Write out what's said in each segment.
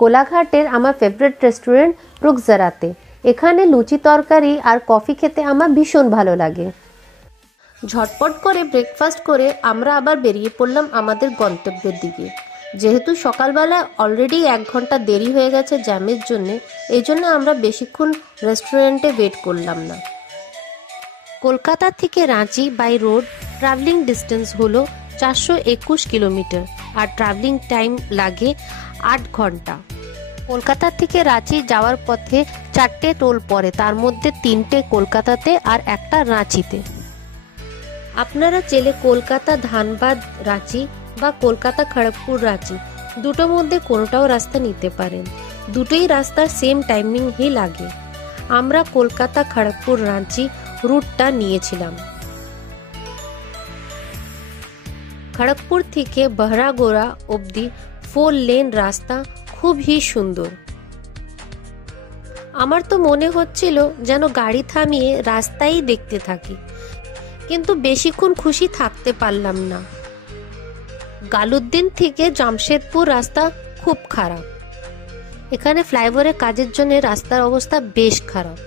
কোলাঘাটের আমার favourite restaurant রুকজারাতে। এখানে লুচি তরকারি আর কফি খেতে আমার ভীষণ ভালো লাগে। ঝটপট করে ব্রেকফাস্ট করে আমরা আবার বেরিয়ে পড়লাম আমাদের গন্তব্যের দিকে। যেহেতু সকালবেলা অলরেডি 1 ঘন্টা দেরি হয়ে গেছে জ্যামের জন্যে, এই জন্য আমরা বেশিক্ষণ রেস্টুরেন্টে ওয়েট করলাম না। কলকাতা থেকে Ranchi by road travelling distance হলো 421 কিলোমিটার আর ট্রাভেলিং টাইম লাগে 8 ঘন্টা। কলকাতা থেকে রাঁচি যাওয়ার পথে 4টে টোল পড়ে, তার মধ্যে 3টে কলকাতাতে আর একটা রাঁচিতে। আপনারা চাইলে কলকাতা ধানবাদ রাঁচি বা কলকাতা খড়গপুর রাঁচি দুটোর মধ্যে কোনোটাও রাস্তা নিতে পারেন। দুটোই রাস্তার সেম টাইমিং হি লাগে। আমরা কলকাতা খড়গপুর রাঁচি রুটটা নিয়েছিলাম। খড়গপুর থেকে বহরাগোড়া অবধি 4 লেন রাস্তা খুবই সুন্দর। আমার তো মনে হচ্ছিল যেন গাড়ি থামিয়ে রাস্তাই দেখতে থাকি, কিন্তু বেশিক্ষণ খুশি থাকতে পারলাম না। গালুদ্দিন থেকে জামশেদপুর রাস্তা খুব খারাপ। এখানে ফ্লাইওভারের কাজের জন্য রাস্তার অবস্থা বেশ খারাপ।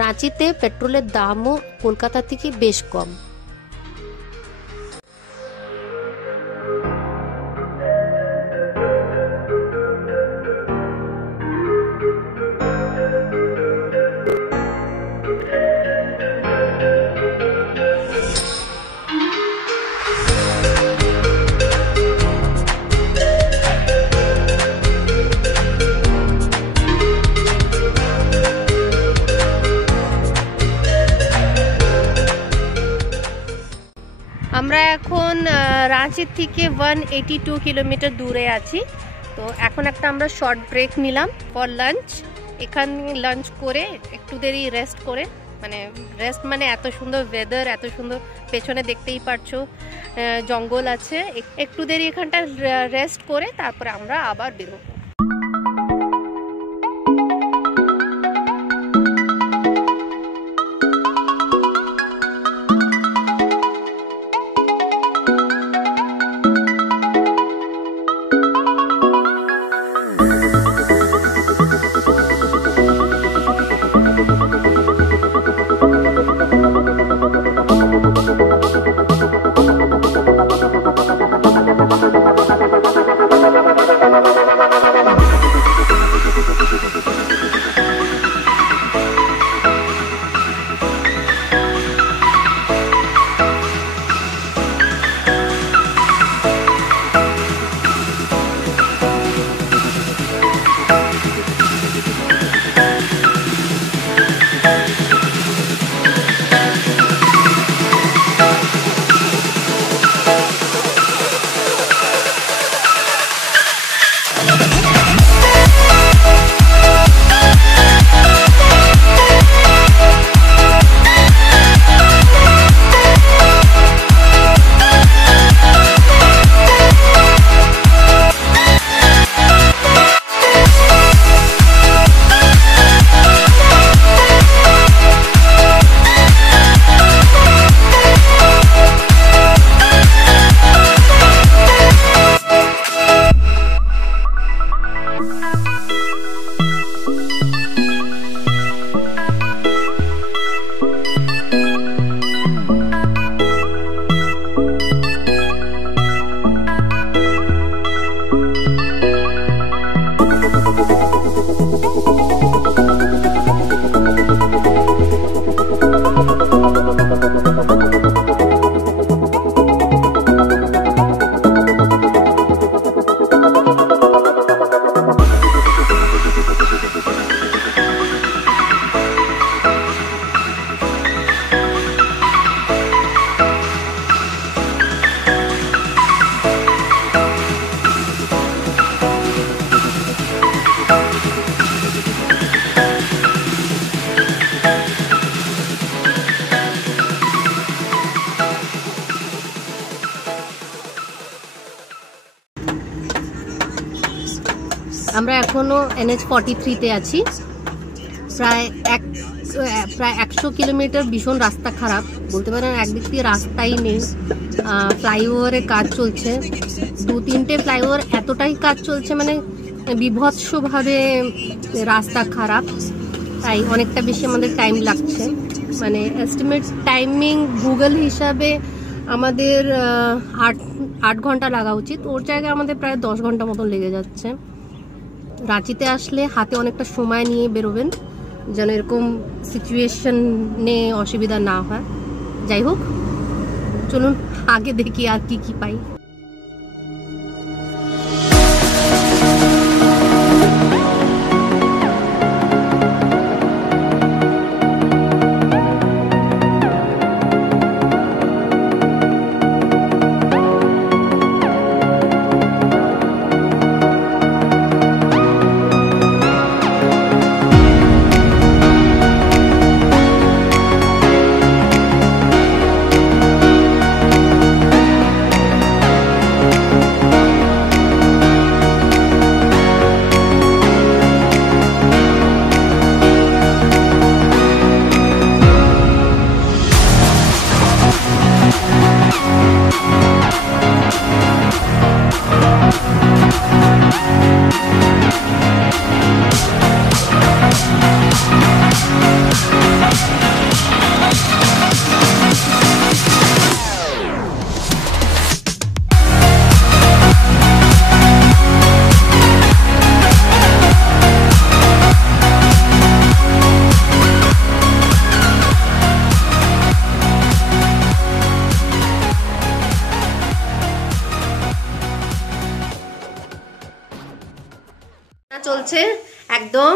রাঁচিতে পেট্রোলের দামও কলকাতা থেকে বেশ কম। আমরা এখন রাঁচি থেকে 182 কিলোমিটার দূরে আছি। তো এখন একটা আমরা শর্ট ব্রেক নিলাম ফর লাঞ্চ। এখানে লাঞ্চ করে একটু দেরি রেস্ট করে, মানে এত সুন্দর ওয়েদার, এত সুন্দর, পেছনে দেখতেই পারছো জঙ্গল আছে। একটু দেরি এখানটা রেস্ট করে তারপরে আমরা আবার বেরোবো। আমরা এখনো NH43 তে আছি। প্রায় 100 কিলোমিটার ভীষণ রাস্তা খারাপ বলতে পারেন, একদিক দিয়ে রাস্তাই নেই। ফ্লাইওভারে কাজ চলছে, 2-3টে ফ্লাইওভার এতটাই কাজ চলছে, মানে বিভৎসভাবে রাস্তা খারাপ, তাই অনেকটা বেশি আমাদের টাইম লাগছে। মানে এস্টিমেট টাইমিং গুগল হিসাবে আমাদের 8 ঘন্টা লাগা উচিত, ওর জায়গায় আমাদের প্রায় 10 ঘন্টা মতন লেগে যাচ্ছে। রাঁচিতে আসলে হাতে অনেকটা সময় নিয়ে বেরোবেন, যেন এরকম সিচুয়েশনে অসুবিধা না হয়। যাই হোক, চলুন আগে দেখি আর কি কি পাই। চলছে একদম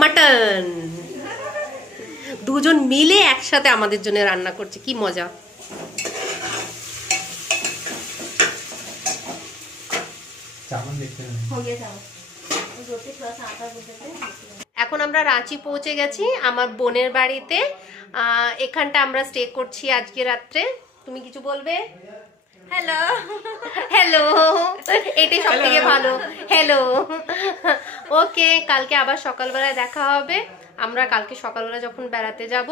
মাটন, দুজন মিলে একসাথে আমাদের জন্য রান্না করছে, কি মজা। এখন আমরা রাঁচি পৌঁছে গেছি, আমার বোনের বাড়িতে। এখানটা আমরা স্টে করছি আজকে রাত্রে। তুমি কিছু বলবে? হ্যালো হ্যালো, এটাই সব থেকে ভালো। হ্যালো, ওকে, কালকে আবার সকালবেলায় দেখা হবে। আমরা কালকে সকালবেলা যখন বেড়াতে যাব।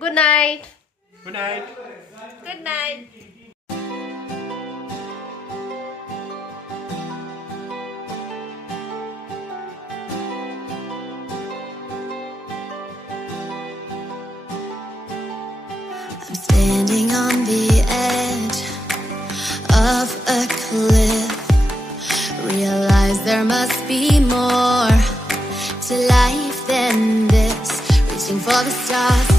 Good night. Good night. Good night. I'm standing on the edge of a cliff, realize there must be more to life than this, reaching for the stars.